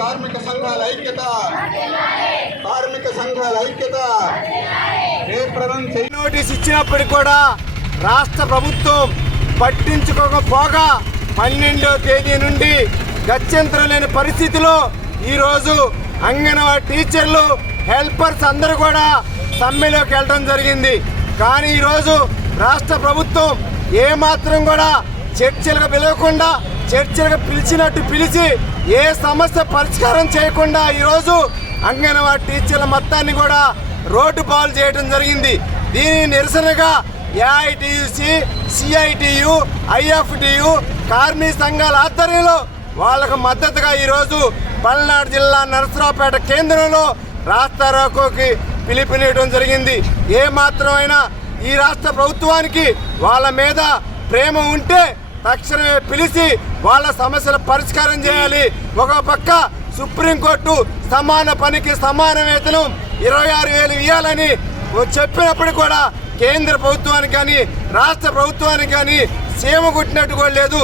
కార్మిక సంఘాల ఐక్యత. కార్మిక సంఘాల ఐక్యత. నోటీస్ ఇచ్చినప్పటికి కూడా రాష్ట్ర ప్రభుత్వం పట్టించుకోకపోగా పన్నెండో తేదీ నుండి గత్యంతరం లేని పరిస్థితిలో ఈరోజు అంగన్వాడీ టీచర్లు హెల్పర్స్ అందరూ కూడా సమ్మెలోకి వెళ్ళడం జరిగింది. కానీ ఈరోజు రాష్ట్ర ప్రభుత్వం ఏమాత్రం కూడా చర్చలకు పిలవకుండా చర్చలకు పిలిచినట్టు పిలిచి ఏ సమస్య పరిష్కారం చేయకుండా ఈరోజు అంగన్వాడీ టీచర్ల మొత్తాన్ని కూడా రోడ్డు పాలు చేయడం జరిగింది. దీని నిరసనగా ఏఐటియుసి సిఐటియు ఐఎఫ్టియు కార్మిక సంఘాల ఆధ్వర్యంలో వాళ్ళకు మద్దతుగా ఈరోజు పల్నాడు జిల్లా నరసరావుపేట కేంద్రంలో రాస్తా రోకోకి పిలుపునియడం జరిగింది. ఏ మాత్రమైనా ఈ రాష్ట్ర ప్రభుత్వానికి వాళ్ళ మీద ప్రేమ ఉంటే తక్షణమే పిలిచి వాళ్ళ సమస్యల పరిష్కారం చేయాలి. ఒక పక్క సుప్రీంకోర్టు సమాన పనికి సమాన వేతనం ఇరవై ఆరు వేలు ఇవ్వాలని చెప్పినప్పుడు కూడా కేంద్ర ప్రభుత్వానికి కానీ రాష్ట్ర ప్రభుత్వానికి కానీ సీమ కొట్టినట్టు కూడా లేదు.